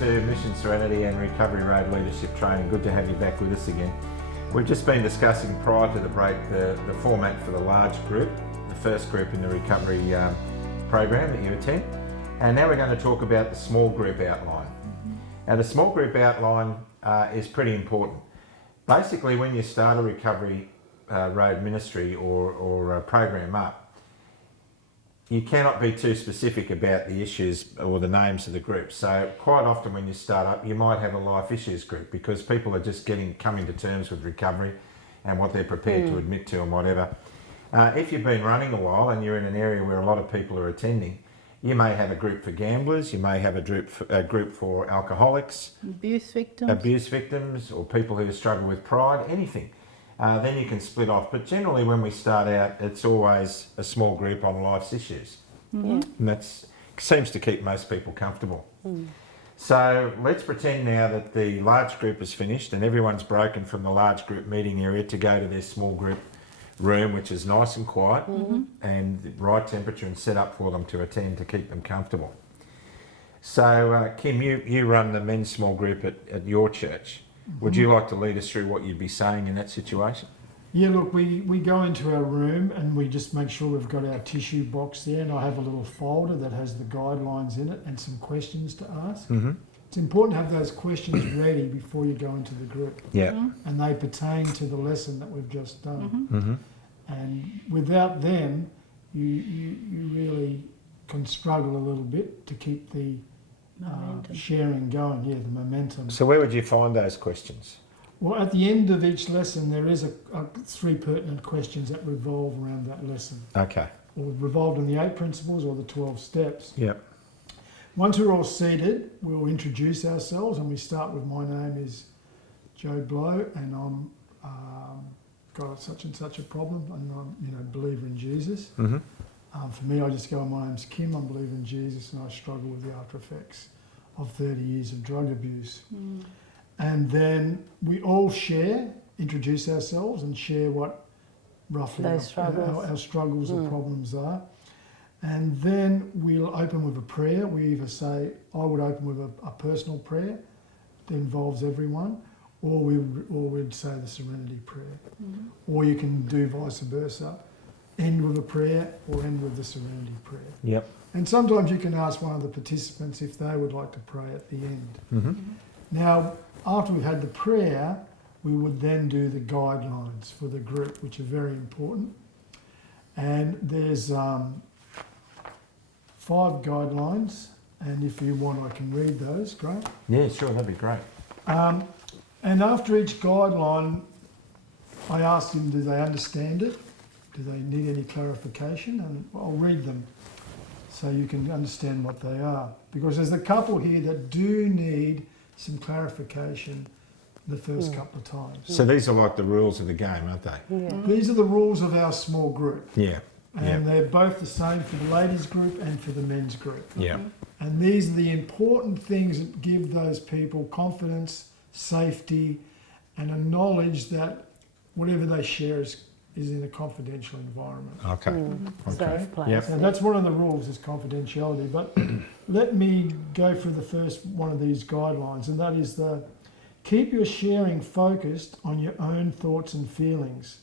to Mission Serenity and Recovery Road Leadership Training. Good to have you back with us again. We've just been discussing prior to the break the format for the large group, the first group in the recovery program that you attend. And now we're going to talk about the small group outline. Now the small group outline is pretty important. Basically, when you start a recovery road ministry or a program up, you cannot be too specific about the issues or the names of the groups. So quite often when you start up, you might have a life issues group because people are just coming to terms with recovery and what they're prepared to admit to and whatever. If you've been running a while and you're in an area where a lot of people are attending, you may have a group for gamblers, you may have a group for alcoholics, abuse victims or people who struggle with pride, anything. Then you can split off. But generally when we start out, it's always a small group on life's issues. And that seems to keep most people comfortable. So let's pretend now that the large group is finished and everyone's broken from the large group meeting area to go to their small group room, which is nice and quiet and the right temperature and set up for them to attend to keep them comfortable. So Kim, you run the men's small group at your church. Would you like to lead us through what you'd be saying in that situation? Yeah, look, we go into our room and we just make sure we've got our tissue box there, and I have a little folder that has the guidelines in it and some questions to ask. It's important to have those questions ready before you go into the group. And they pertain to the lesson that we've just done. And without them, you really can struggle a little bit to keep the sharing going, the momentum. So where would you find those questions? Well, at the end of each lesson, there is 3 pertinent questions that revolve around that lesson. Okay. Or revolved on the 8 principles or the 12 steps. Yep. Once we're all seated, we'll introduce ourselves, and we start with, my name is Joe Blow, and I'm got such and such a problem, and I'm a believer in Jesus. For me, I just go, my name's Kim, I believe in Jesus, and I struggle with the after effects of 30 years of drug abuse. And then we all introduce ourselves and share what roughly our struggles or problems are. And then we'll open with a prayer. We either say, I would open with a personal prayer that involves everyone, or we'd say the Serenity Prayer. Or you can do vice versa. End with a prayer or end with the Serenity Prayer. And sometimes you can ask one of the participants if they would like to pray at the end. Now, after we've had the prayer, we would then do the guidelines for the group, which are very important. And there's 5 guidelines, and if you want, I can read those. Great. Yeah, sure, that'd be great. And after each guideline, I ask them, do they understand it? Do they need any clarification? And I'll read them so you can understand what they are. Because there's a couple here that do need some clarification the first couple of times. So these are like the rules of the game, aren't they? These are the rules of our small group. And they're both the same for the ladies group and for the men's group. And these are the important things that give those people confidence, safety, and a knowledge that whatever they share is in a confidential environment. Safe place. So that's one of the rules, is confidentiality. But let me go through the first one of these guidelines, and that is keep your sharing focused on your own thoughts and feelings.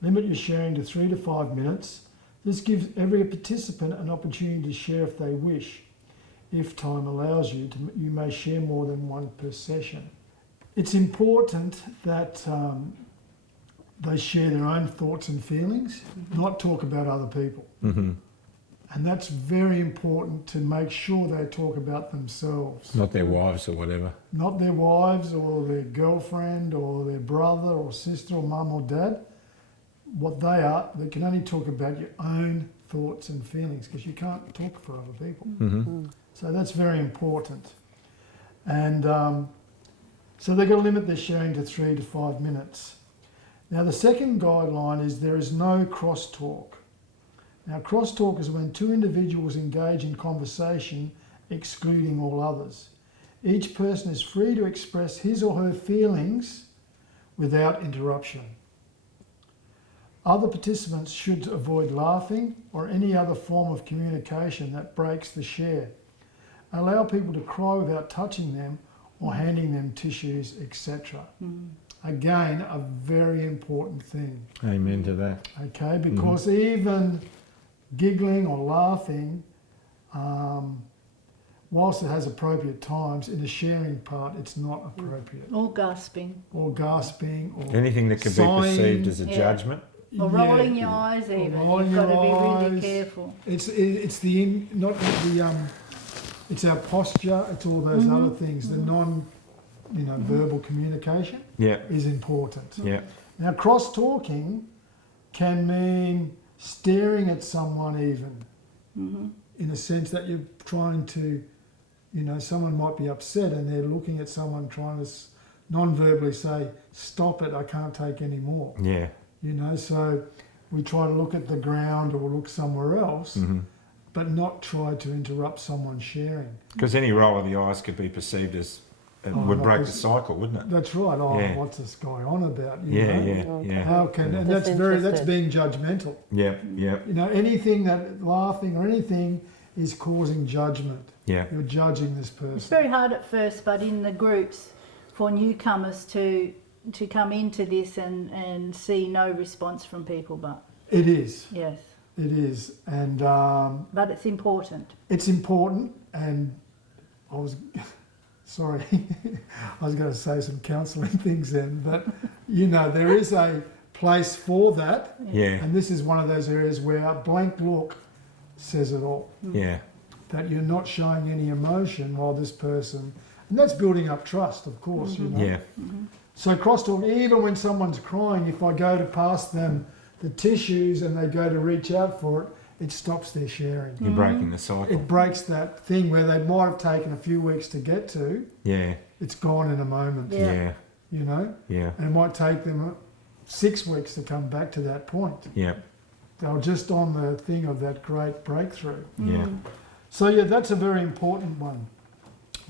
Limit your sharing to 3 to 5 minutes. This gives every participant an opportunity to share if they wish. If time allows you, you may share more than one per session. It's important that they share their own thoughts and feelings, not talk about other people. And that's very important, to make sure they talk about themselves. not their wives or whatever. Not their wives or their girlfriend or their brother or sister or mum or dad. What they are, they can only talk about your own thoughts and feelings, because you can't talk for other people. So that's very important. And so they've got to limit their sharing to 3 to 5 minutes. Now the second guideline is there is no crosstalk. Now crosstalk is when 2 individuals engage in conversation excluding all others. Each person is free to express his or her feelings without interruption. Other participants should avoid laughing or any other form of communication that breaks the share. allow people to cry without touching them or handing them tissues, etc. Again, a very important thing, Amen to that. okay? Because even giggling or laughing, whilst it has appropriate times, in the sharing part, it's not appropriate. Or gasping. Or gasping, or Anything that can be sighing, perceived as a Yeah. judgment. Or yeah, rolling your eyes or even. rolling You've got your to be really eyes. careful. It's the not the it's our posture. It's all those other things. The verbal communication Yeah, is important. yeah, Now, cross talking can mean staring at someone even, in a sense that you're trying to, someone might be upset and they're looking at someone trying to non-verbally say, "Stop it! I can't take any more." yeah. So we try to look at the ground or look somewhere else, but not try to interrupt someone sharing. Because any roll of the eyes could be perceived as would no, break the 'cause- cycle, wouldn't it? That's right. Oh, Yeah. what's this guy on about? Yeah. How can? And That's that's interesting. being judgmental. Yeah, yeah, Anything that laughing or anything is causing judgment. yeah. You're judging this It's person. very hard at first, but in the groups for newcomers to come into this and see no response from people, but It is. yes, It is. And but it's important. it's important. And I was, sorry, I was going to say some counselling things then, but there is a place for that. Yeah, And this is one of those areas where a blank look says it all. yeah, That you're not showing any emotion while this person, and that's building up trust, of course, yeah, So crosstalk, even when someone's crying, if I go to pass them the tissues and they go to reach out for it, it stops their sharing. you're breaking the cycle. It breaks that thing where they might have taken a few weeks to get to. Yeah, It's gone in a moment, Yeah. yeah, yeah, and it might take them 6 weeks to come back to that point. yeah, They were just on the thing of that great breakthrough. yeah, So yeah, that's a very important one.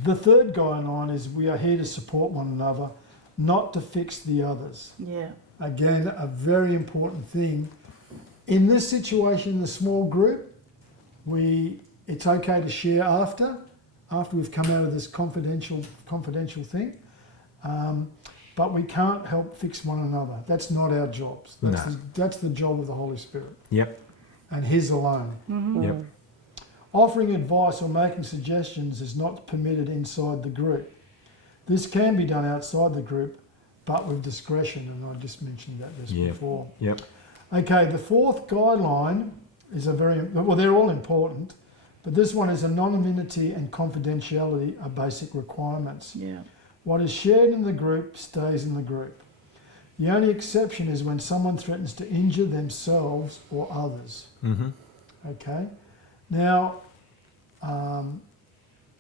The third guideline is we are here to support one another, not to fix the others. Yeah. Again, a very important thing. In this situation, the small group, it's okay to share after we've come out of this confidential thing, but we can't help fix one another. That's not our jobs. That's the job of the Holy Spirit yep, and His alone. yep, Offering advice or making suggestions is not permitted inside the group. This can be done outside the group, but with discretion, and I just mentioned that just Yeah. before. yep, Okay, the fourth guideline is they're all important, but this one is anonymity and confidentiality are basic requirements. Yeah. What is shared in the group stays in the group. The only exception is when someone threatens to injure themselves or others. Okay? Now,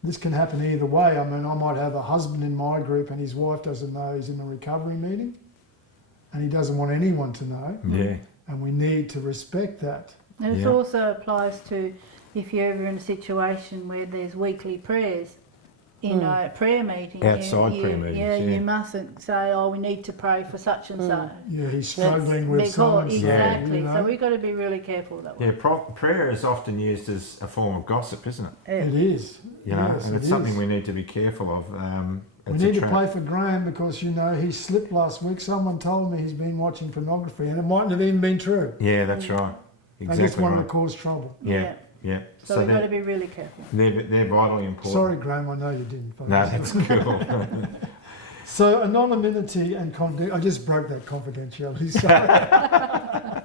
this can happen either way. I mean, I might have a husband in my group and his wife doesn't know he's in a recovery meeting and he doesn't want anyone to know, yeah, and we need to respect that. And it Yeah. also applies to if you're ever in a situation where there's weekly prayers in a prayer meeting. Outside prayer meetings, Yeah, yeah. you mustn't say, "Oh, we need to pray for such and such." Yeah, he's struggling with Because someone. exactly. You know? So we've got to be really careful that way. yeah. Prayer is often used as a form of gossip, isn't it? It is. You know, Yes, and it it's something is. we need to be careful of. We It's a need to trap. pray for Graham because, he slipped last week. Someone told me he's been watching pornography and it mightn't have even been true. Yeah, that's right. And it's Exactly wanted right. to cause trouble. Yeah, yeah. So we've got to be really careful. they're vitally important. Sorry, Graham, I know you didn't. But No, that's cool. So anonymity and I just broke that confidentiality. Sorry.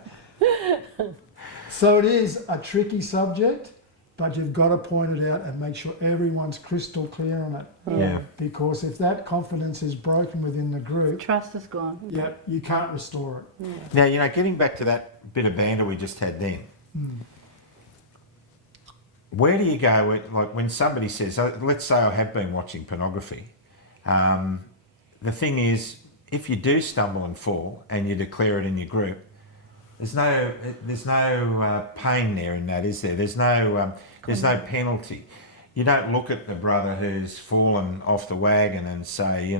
So it is a tricky subject, but you've got to point it out and make sure everyone's crystal clear on it. Yeah, Because if that confidence is broken within the group, Trust is gone. yeah, you can't restore it. Now, getting back to that bit of banter we just had then, where do you go when somebody says, let's say I have been watching pornography, the thing is, if you do stumble and fall and you declare it in your group, there's no pain there in that, is there? There's no penalty. You don't look at the brother who's fallen off the wagon and say,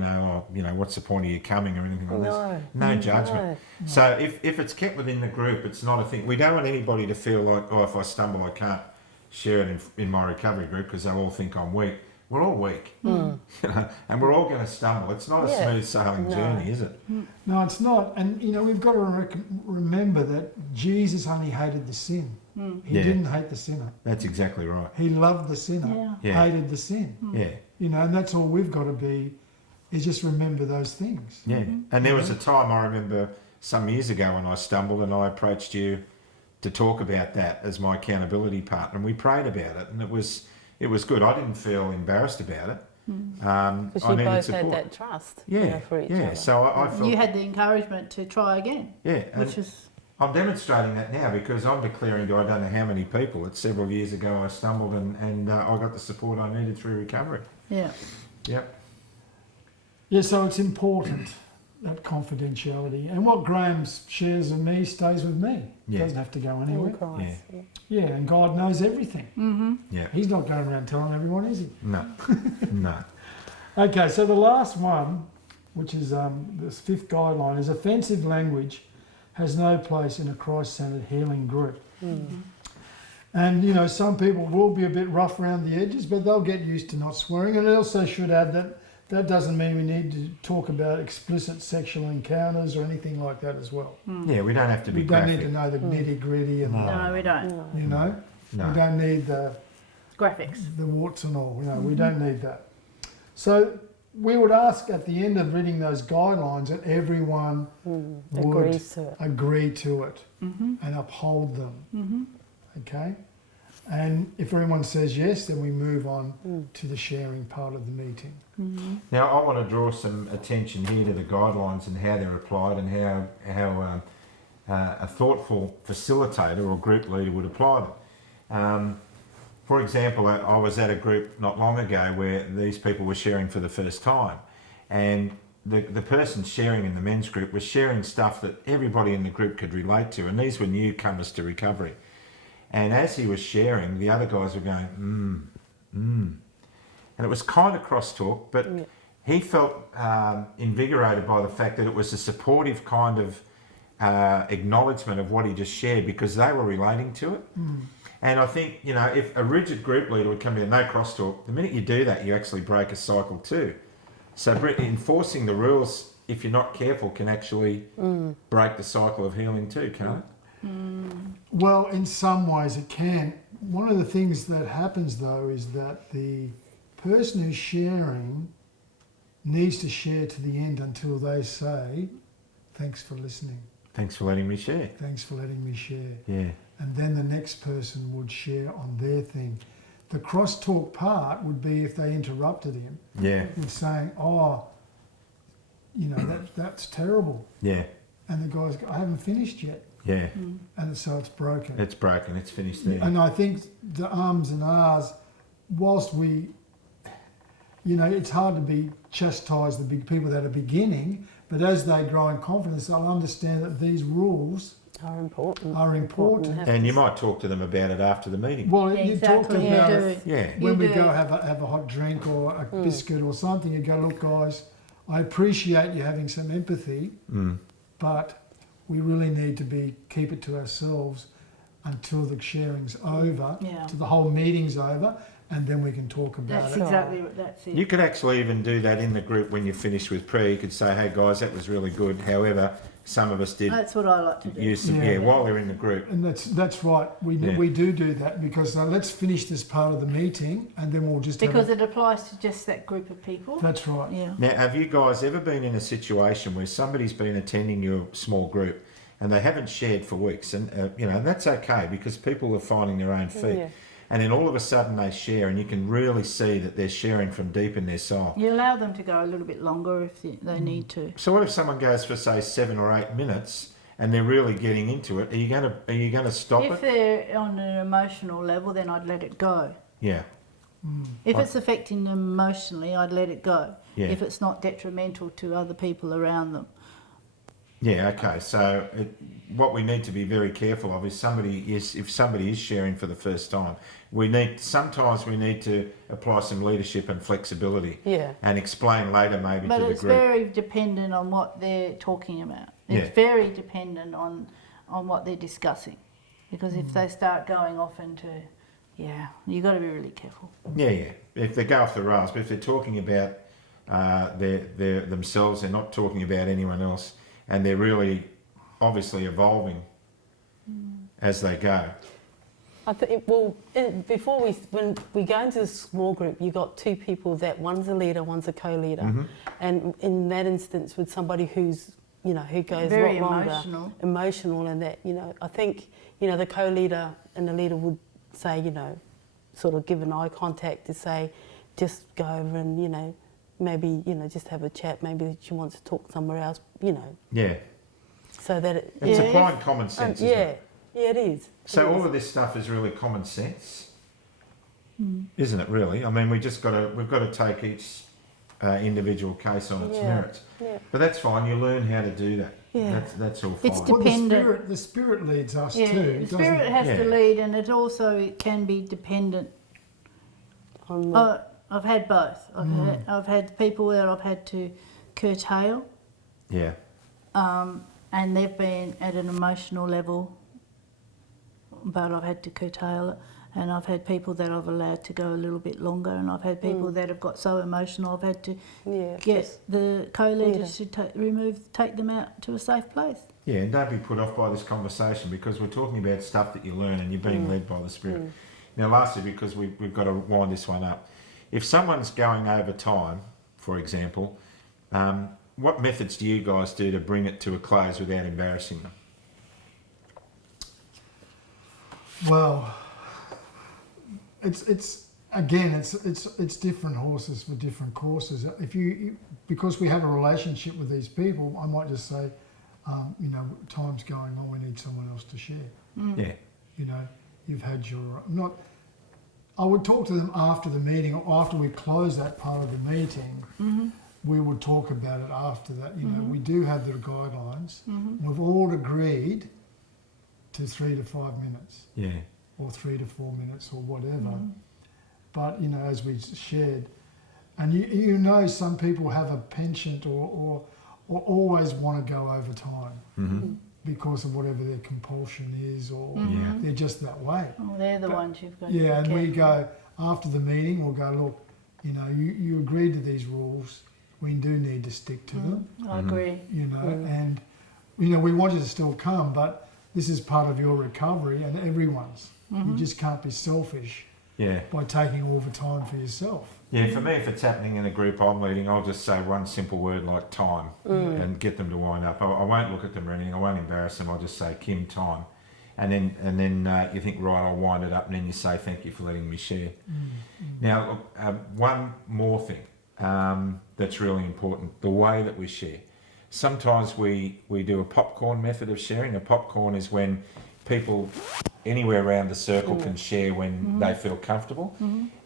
what's the point of you coming or anything like this. No judgment. So if it's kept within the group, it's not a thing. We don't want anybody to feel like, if I stumble, I can't share it in my recovery group because they all think I'm weak. We're all weak, you know, and we're all going to stumble. It's not a Yeah. smooth sailing No. journey, is it? No, it's not. And, you know, we've got to remember that Jesus only hated the sin. He Yeah. didn't hate the sinner. That's exactly right. He loved the sinner, Yeah. Yeah. hated the sin. Yeah, You know, and that's all we've got to be, is just remember those things. yeah. And there was a time I remember some years ago when I stumbled and I approached you to talk about that as my accountability partner, and we prayed about it, and it was good. I didn't feel embarrassed about it. Because I you needed both support. had that trust Yeah, for each yeah. other. So I felt You had the encouragement to try again, yeah, and which is I'm demonstrating that now because I'm declaring to I don't know how many people. It's several years ago I stumbled and I got the support I needed through recovery. yeah. Yep. Yeah, so it's important, that confidentiality. And what Graham shares with me stays with me. Yeah. Doesn't have to go In anywhere. Christ. Yeah. Yeah, and God knows everything. Mm-hmm. Yeah. He's not going around telling everyone, is he? No. No. Okay, so the last one, which is this fifth guideline, is offensive language has no place in a Christ-centered healing group. And, you know, some people will be a bit rough around the edges, but they'll get used to not swearing. And I also should add that that doesn't mean we need to talk about explicit sexual encounters or anything like that as well. Yeah, we don't have to be We don't graphic. need to know the nitty-gritty and, No, we don't. No. you know, No. we don't need the Graphics. warts and all. You know, we don't need that. So we would ask at the end of reading those guidelines that everyone would Agrees to it. agree to it Mm-hmm. and uphold them. Mm-hmm. Okay? And if everyone says yes, then we move on to the sharing part of the meeting. Mm-hmm. Now, I want to draw some attention here to the guidelines and how they're applied and how a thoughtful facilitator or group leader would apply them. For example, I was at a group not long ago where these people were sharing for the first time, and the person sharing in the men's group was sharing stuff that everybody in the group could relate to, and these were newcomers to recovery. And as he was sharing, the other guys were going, and it was kind of crosstalk, but Yeah. he felt invigorated by the fact that it was a supportive kind of acknowledgement of what he just shared because they were relating to it. And I think, you know, if a rigid group leader would come in, no crosstalk, the minute you do that, you actually break a cycle too. So enforcing the rules, if you're not careful, can actually break the cycle of healing too, can't it? Well, in some ways it can. One of the things that happens though is that the person who's sharing needs to share to the end until they say, "Thanks for listening. Thanks for letting me share. Thanks for letting me share." Yeah. And then the next person would share on their thing. The crosstalk part would be if they interrupted him Yeah. with saying, "Oh, you know, that's terrible." Yeah. And the guy's, "I haven't finished yet." Yeah. And so it's broken. It's broken. It's finished there. And I think the ums and ahs, whilst we, you know, it's hard to be chastise the big people that are beginning, but as they grow in confidence, they'll understand that these rules Are important. are important. have And to you might talk to them about it after the meeting. Well, you talk Exactly. about You it do. Yeah. when You we do. go have a hot drink or a biscuit or something. You go, "Look, guys, I appreciate you having some empathy, but we really need to keep it to ourselves until the sharing's over, Yeah. till the whole meeting's over, and then we can talk about That's it." exactly what that's it. You could actually even do that in the group when you finish with prayer. You could say, "Hey guys, that was really good. However, some of us did That's what I like to do. use some, Yeah. while they're in the group." And that's right. We Yeah. we do that because let's finish this part of the meeting, and then we'll just Because have it applies to just that group of people. that's right. Yeah. Now, have you guys ever been in a situation where somebody's been attending your small group and they haven't shared for weeks, and and that's okay because people are finding their own feet, Yeah. and then all of a sudden they share, and you can really see that they're sharing from deep in their soul. You allow them to go a little bit longer if they need to. So, what if someone goes for say 7 or 8 minutes and they're really getting into it? Are you going to stop If it? they're on an emotional level, then I'd let it go. Yeah, If it's affecting them emotionally, I'd let it go. Yeah. If it's not detrimental to other people around them. yeah, okay. So, what we need to be very careful of is if somebody is sharing for the first time, sometimes we need to apply some leadership and flexibility. Yeah. And explain later maybe But to the it's group. very dependent on what they're talking about. It's Yeah. very dependent on what they're discussing. Because if they start going off into, yeah, you got to be really careful. Yeah. If they go off the rails, but if they're talking about their themselves, they're not talking about anyone else, and they're really obviously evolving as they go. I think, well, when we go into a small group, you got two people that one's a leader, one's a co-leader. Mm-hmm. And in that instance, with somebody who's, you know, who goes Very a lot longer, emotional, and that, you know, I think, you know, the co-leader and the leader would say, you know, sort of give an eye contact to say, just go over and, you know, maybe, you know, just have a chat. Maybe she wants to talk somewhere else, you know, Yeah. so that It's Yeah. applying common sense, isn't it? Yeah, it is. So It all is. of this stuff is really common sense, isn't it? Really, I mean, we've got to take each individual case on its Yeah. merits. Yeah. But that's fine. You learn how to do that. Yeah. That's all fine. It's Well, dependent. the spirit leads us Yeah, too. the doesn't spirit it? has to Yeah. lead, and it also can be dependent. On the- I've had both. I've had people where I've had to curtail, Yeah. and they've been at an emotional level, but I've had to curtail it. And I've had people that I've allowed to go a little bit longer, and I've had people that have got so emotional I've had to yeah, get just- the co-leaders to take them out to a safe place. Yeah, and don't be put off by this conversation because we're talking about stuff that you learn and you're being led by the Spirit. Now, lastly, because we've got to wind this one up, if someone's going over time, for example, what methods do you guys do to bring it to a close without embarrassing them? Well, it's again, it's different horses for different courses. If because we have a relationship with these people, I might just say, you know, time's going on. We need someone else to share. Yeah. You know, you've had your not. I would talk to them after the meeting, or after we close that part of the meeting. We would talk about it after that. You know, we do have the guidelines. We've all agreed to 3 to 5 minutes, Yeah. or 3 to 4 minutes, or whatever. But you know, as we shared, and you know, some people have a penchant or always want to go over time because of whatever their compulsion is, or Yeah. they're just that way. Oh, they're the But- ones you've got Yeah, to and be we careful. go after the meeting. We'll go, look, you know, you agreed to these rules. We do need to stick to them. I agree. You know, and you know, we want you to still come, but this is part of your recovery and everyone's. You just can't be selfish Yeah. by taking all the time for yourself. Yeah, for me, if it's happening in a group I'm leading, I'll just say one simple word like time and get them to wind up. I won't look at them or anything. I won't embarrass them. I'll just say, Kim, time. And then you think, right, I'll wind it up, and then you say, thank you for letting me share. Now, one more thing that's really important, the way that we share. Sometimes we do a popcorn method of sharing. A popcorn is when people anywhere around the circle can share when they feel comfortable.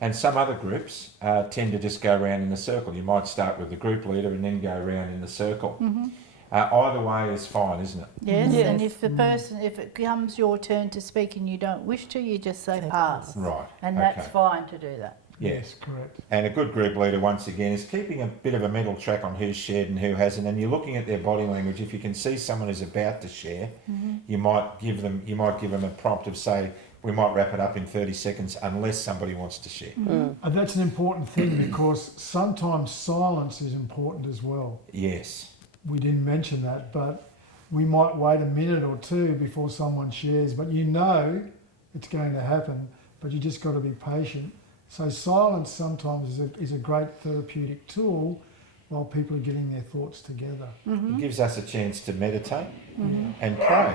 And some other groups tend to just go around in a circle. You might start with the group leader and then go around in the circle. Either way is fine, isn't it? Yes, Yes. and if the person, if it comes your turn to speak and you don't wish to, you just say Say pass. Right. And okay. that's fine to do that. Yes. Correct. And a good group leader, once again, is keeping a bit of a mental track on who's shared and who hasn't. And you're looking at their body language. If you can see someone who's about to share, you might give them a prompt of say, we might wrap it up in 30 seconds unless somebody wants to share. And that's an important thing because sometimes silence is important as well. Yes. We didn't mention that, but we might wait a minute or two before someone shares, but you know it's going to happen, but you just got to be patient. So silence sometimes is a great therapeutic tool while people are getting their thoughts together. It gives us a chance to meditate and pray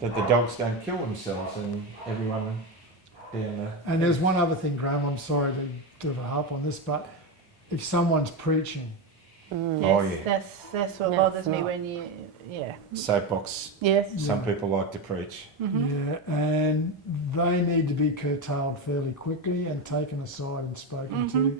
that the dogs don't kill themselves and everyone down there. And there's one other thing, Graham, I'm sorry to harp on this, but if someone's preaching, Oh, Yes, yeah. that's what That's bothers me not- when you, yeah. Soapbox. Yes. Some people like to preach. yeah, and they need to be curtailed fairly quickly and taken aside and spoken to,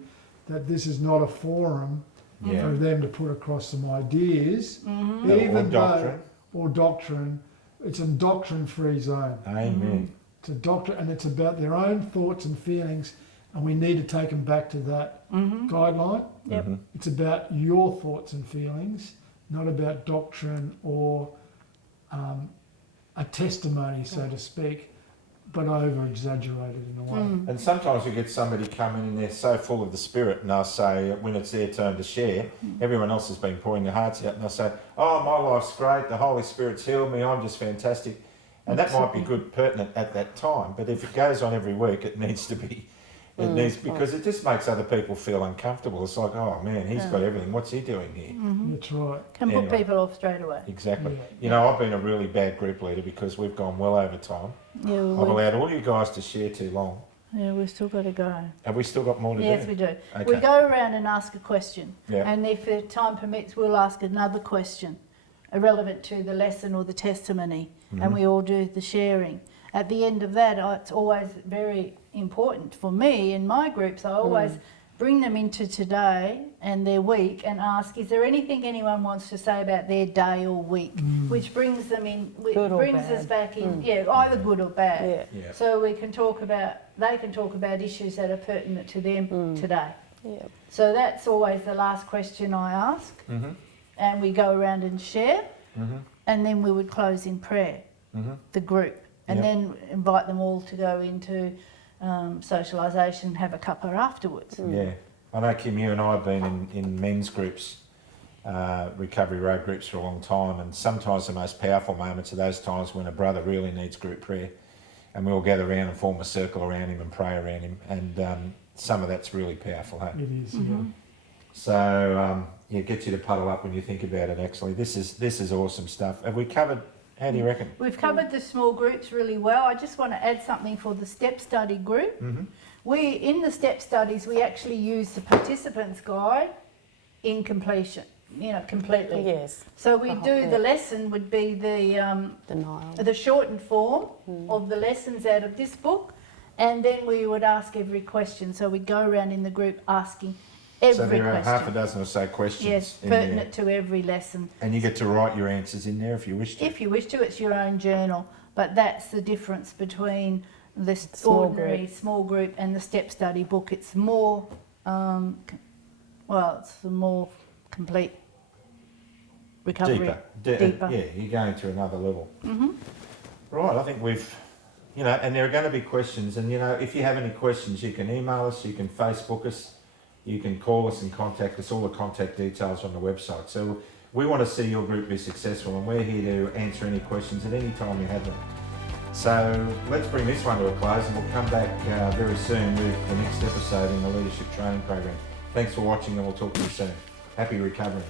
that this is not a forum Yeah. for them to put across some ideas, Or even doctrine. though, or doctrine. It's a doctrine-free zone. Amen. It's a doctrine, and it's about their own thoughts and feelings, and we need to take them back to that guideline. Yep. Mhm. It's about your thoughts and feelings, not about doctrine or a testimony, so to speak. but over exaggerated in a way. And sometimes we get somebody coming and they're so full of the Spirit, and they'll say, when it's their turn to share, everyone else has been pouring their hearts out, and they'll say, oh, my life's great, the Holy Spirit's healed me, I'm just fantastic. And that might be good, pertinent at that time, but if it goes on every week, it needs to be, because it just makes other people feel uncomfortable. It's like, oh man, he's got everything, what's he doing here? That's right. Can put Anyway. people off straight away. Exactly. Yeah. You know, I've been a really bad group leader because we've gone well over time. Yeah, I've well, allowed all you guys to share too long. we've still got to go. Have we still got more to Yes, do? we do. Okay. We go around and ask a question, Yeah. and if the time permits, we'll ask another question irrelevant to the lesson or the testimony, and we all do the sharing. At the end of that, it's always very important for me in my groups. I always bring them into today and their week and ask, is there anything anyone wants to say about their day or week? Which brings them in, Good or brings us bad. back in, either good or bad. Yeah. Yeah. So we can talk about, they can talk about issues that are pertinent to them today. Yeah. So that's always the last question I ask, Mm-hmm. and we go around and share, Mm-hmm. and then we would close in prayer, Mm-hmm. the group, and Yep. then invite them all to go into socialisation, have a cuppa afterwards. Yeah. I know, Kim, you and I have been in men's groups, recovery road groups for a long time, and sometimes the most powerful moments are those times when a brother really needs group prayer, and we all gather around and form a circle around him and pray around him, and some of that's really powerful, hey? It is, So, it gets you to puddle up when you think about it, actually. This is awesome stuff. Have we covered, how do you reckon? We've covered the small groups really well. I just want to add something for the step study group. Mm-hmm. In the step studies, we actually use the participants guide in completion, completely. Yes. So we Uh-huh, do, yeah. the lesson would be Denial. the shortened form of the lessons out of this book, and then we would ask every question. So we'd go around in the group asking every So there are question. half a dozen or so questions Yes, in there. pertinent to every lesson. And you get to write your answers in there if you wish to. If you wish to, it's your own journal, but that's the difference between the Small ordinary group. small group and the step study book. It's more, it's a more complete recovery. Deeper. Yeah, you're going to another level. Mm-hmm. Right, I think we've, and there are going to be questions. And, if you have any questions, you can email us, you can Facebook us, you can call us and contact us. All the contact details on the website. So we want to see your group be successful, and we're here to answer any questions at any time you have them. So let's bring this one to a close, and we'll come back very soon with the next episode in the Leadership Training Program. Thanks for watching, and we'll talk to you soon. Happy recovering.